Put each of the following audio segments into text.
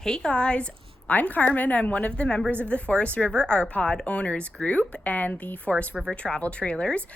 Hey guys, I'm Carmen. I'm one of the members of the Forest River RPod owners group and the Forest River travel trailers.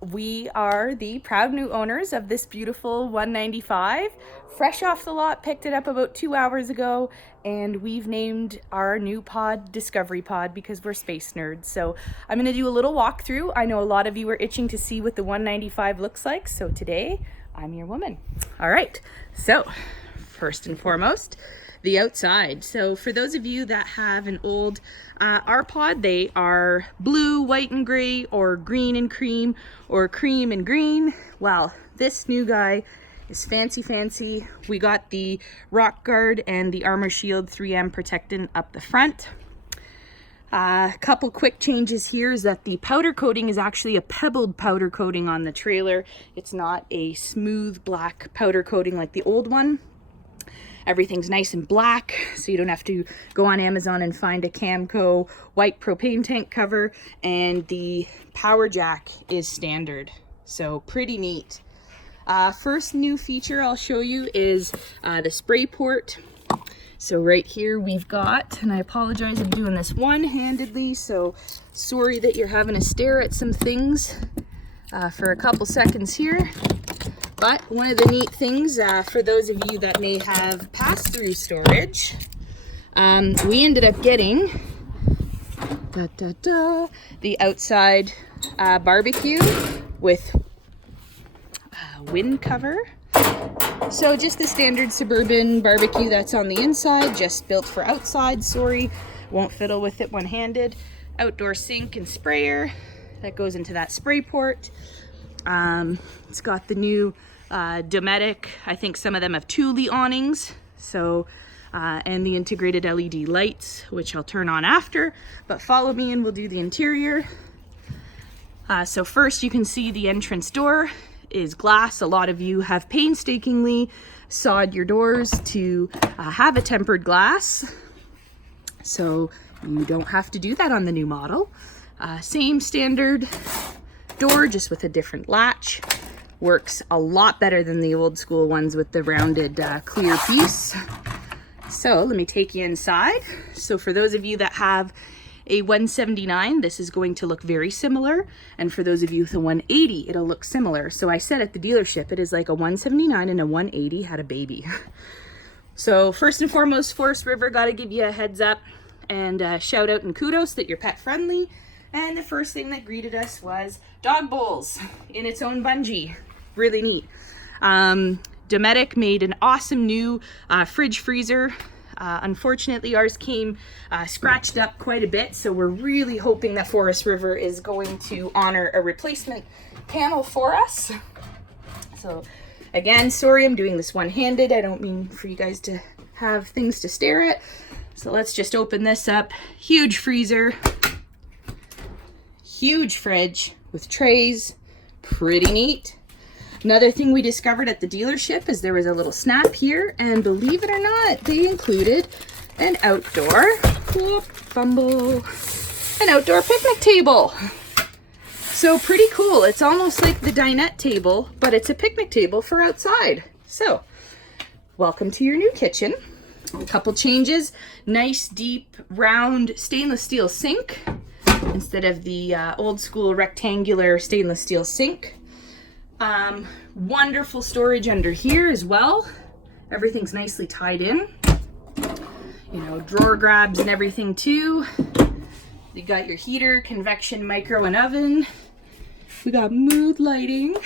We are the proud new owners of this beautiful 195. Fresh off the lot, picked it up about 2 hours ago, and we've named our new pod Discovery Pod because we're space nerds. So I'm going to do a little walkthrough. I know a lot of you are itching to see what the 195 looks like, so today I'm your woman. All right, so first and foremost, the outside. So for those of you that have an old RPod, they are blue, white and gray, or green and cream, or cream and green. Well, this new guy is fancy. We got the rock guard and the armor shield 3M protectant up the front. A couple quick changes here is that the powder coating is actually a pebbled powder coating on the trailer. It's not a smooth black powder coating like the old one. Everything's nice and black, so you don't have to go on Amazon and find a Camco white propane tank cover, and the power jack is standard, so pretty neat. First new feature I'll show you is the spray port. So right here we've got, and I apologize, I'm doing this one-handedly, so sorry that you're having to stare at some things for a couple seconds here. But one of the neat things for those of you that may have pass-through storage, we ended up getting the outside barbecue with wind cover. So just the standard suburban barbecue that's on the inside, just built for outside. Sorry, won't fiddle with it one-handed. Outdoor sink and sprayer that goes into that spray port. It's got the new Dometic. I think some of them have Thule awnings, so and the integrated LED lights, which I'll turn on after, but follow me and we'll do the interior. So first you can see the entrance door is glass. A lot of you have painstakingly sawed your doors to have a tempered glass, so you don't have to do that on the new model. Same standard door, just with a different latch. Works a lot better than the old school ones with the rounded clear piece. So let me take you inside. So for those of you that have a 179, this is going to look very similar. And for those of you with a 180, it'll look similar. So I said at the dealership, it is like a 179 and a 180 had a baby. So first and foremost, Forest River, got to give you a heads up and shout out and kudos that you're pet friendly. And the first thing that greeted us was dog bowls in its own bungee. Really neat. Dometic made an awesome new fridge freezer. Unfortunately, ours came scratched up quite a bit, so we're really hoping that Forest River is going to honor a replacement panel for us. So again, sorry I'm doing this one-handed. I don't mean for you guys to have things to stare at. So let's just open this up. Huge freezer. Huge fridge with trays. Pretty neat. Another thing we discovered at the dealership is there was a little snap here, and believe it or not, they included an outdoor picnic table. So pretty cool. It's almost like the dinette table, but it's a picnic table for outside. So welcome to your new kitchen. A couple changes. Nice, deep, round stainless steel sink instead of the old school rectangular stainless steel sink. Wonderful storage under here as well. Everything's nicely tied in. You know, drawer grabs and everything too. You got your heater, convection, micro, and oven. We got mood lighting.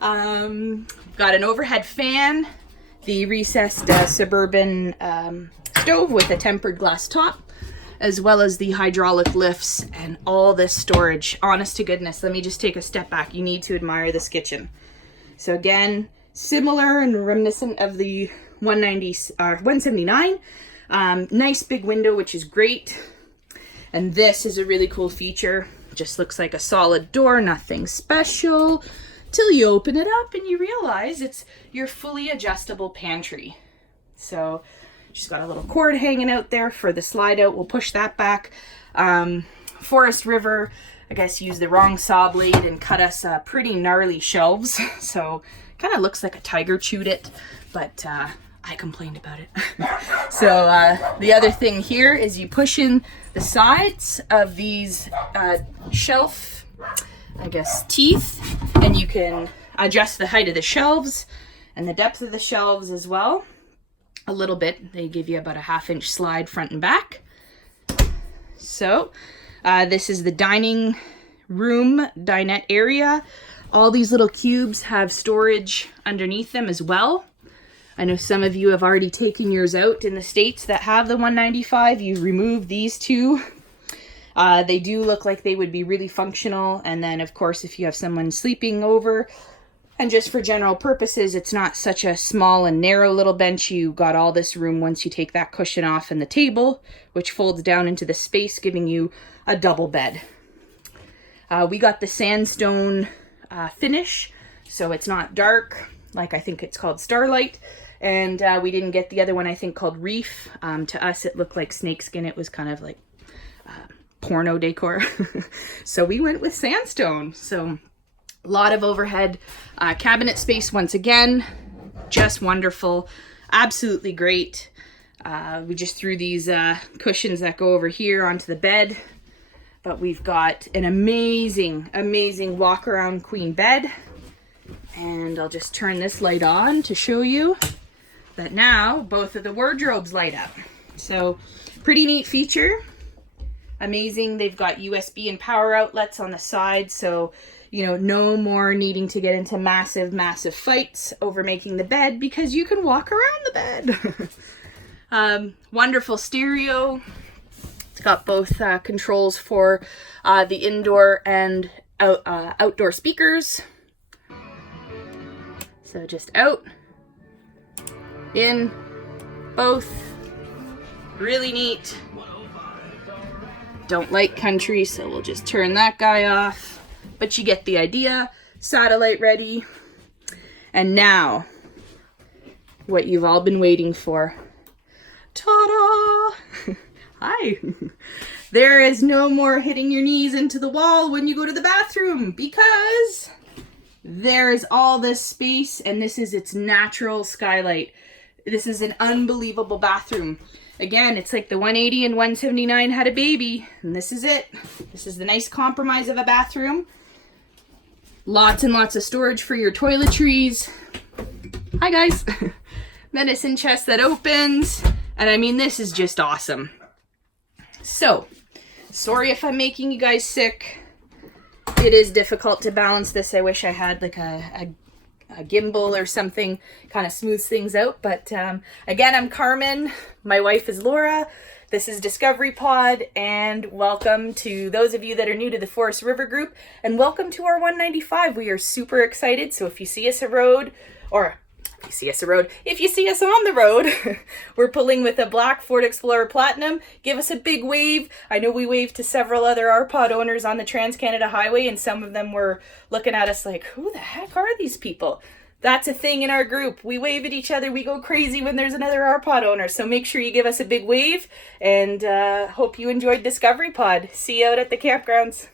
Got an overhead fan. The recessed suburban stove with a tempered glass top, as well as the hydraulic lifts and all this storage. Honest to goodness, let me just take a step back. You need to admire this kitchen. So again, similar and reminiscent of the 179. Nice big window, which is great. And this is a really cool feature. Just looks like a solid door, nothing special, till you open it up and you realize it's your fully adjustable pantry. So she's got a little cord hanging out there for the slide out. We'll push that back. Forest River, I guess, used the wrong saw blade and cut us pretty gnarly shelves. So kind of looks like a tiger chewed it, but I complained about it. So the other thing here is you push in the sides of these shelf, I guess, teeth, and you can adjust the height of the shelves and the depth of the shelves as well. A little bit. They give you about a 1/2 inch slide front and back. So this is the dining room dinette area. All these little cubes have storage underneath them as well. I know some of you have already taken yours out in the States that have the 195. You remove these two. They do look like they would be really functional. And then, of course, if you have someone sleeping over, and just for general purposes, it's not such a small and narrow little bench. You got all this room once you take that cushion off and the table, which folds down into the space, giving you a double bed. We got the sandstone finish, so it's not dark, like I think it's called Starlight. And we didn't get the other one, I think, called Reef. To us, it looked like snakeskin. It was kind of like porno decor. So we went with sandstone. So a lot of overhead cabinet space once again. Just wonderful. Absolutely great. We just threw these cushions that go over here onto the bed. But we've got an amazing, amazing walk-around queen bed. And I'll just turn this light on to show you that now both of the wardrobes light up. So pretty neat feature. Amazing. They've got USB and power outlets on the side. So, you know, no more needing to get into massive, massive fights over making the bed because you can walk around the bed. Wonderful stereo. It's got both controls for the indoor and outdoor speakers. So just out, in, both. Really neat. Don't like country, so we'll just turn that guy off. But you get the idea. Satellite ready. And now, what you've all been waiting for. Ta-da! Hi. There is no more hitting your knees into the wall when you go to the bathroom because there is all this space and this is its natural skylight. This is an unbelievable bathroom. Again, it's like the 180 and 179 had a baby, and this is it. This is the nice compromise of a bathroom. Lots and lots of storage for your toiletries. Hi guys. Medicine chest that opens. And I mean, this is just awesome. So, sorry if I'm making you guys sick. It is difficult to balance this. I wish I had like a gimbal or something, kind of smooths things out. But again, I'm Carmen. My wife is Laura. This is Discovery Pod, and welcome to those of you that are new to the Forest River group, and welcome to our 195. We are super excited. So if you see us if you see us on the road, we're pulling with a black Ford Explorer Platinum. Give us a big wave. I know we waved to several other RPod owners on the Trans-Canada Highway, and some of them were looking at us like, who the heck are these people? That's a thing in our group. We wave at each other. We go crazy when there's another RPod owner. So make sure you give us a big wave, and hope you enjoyed Discovery Pod. See you out at the campgrounds.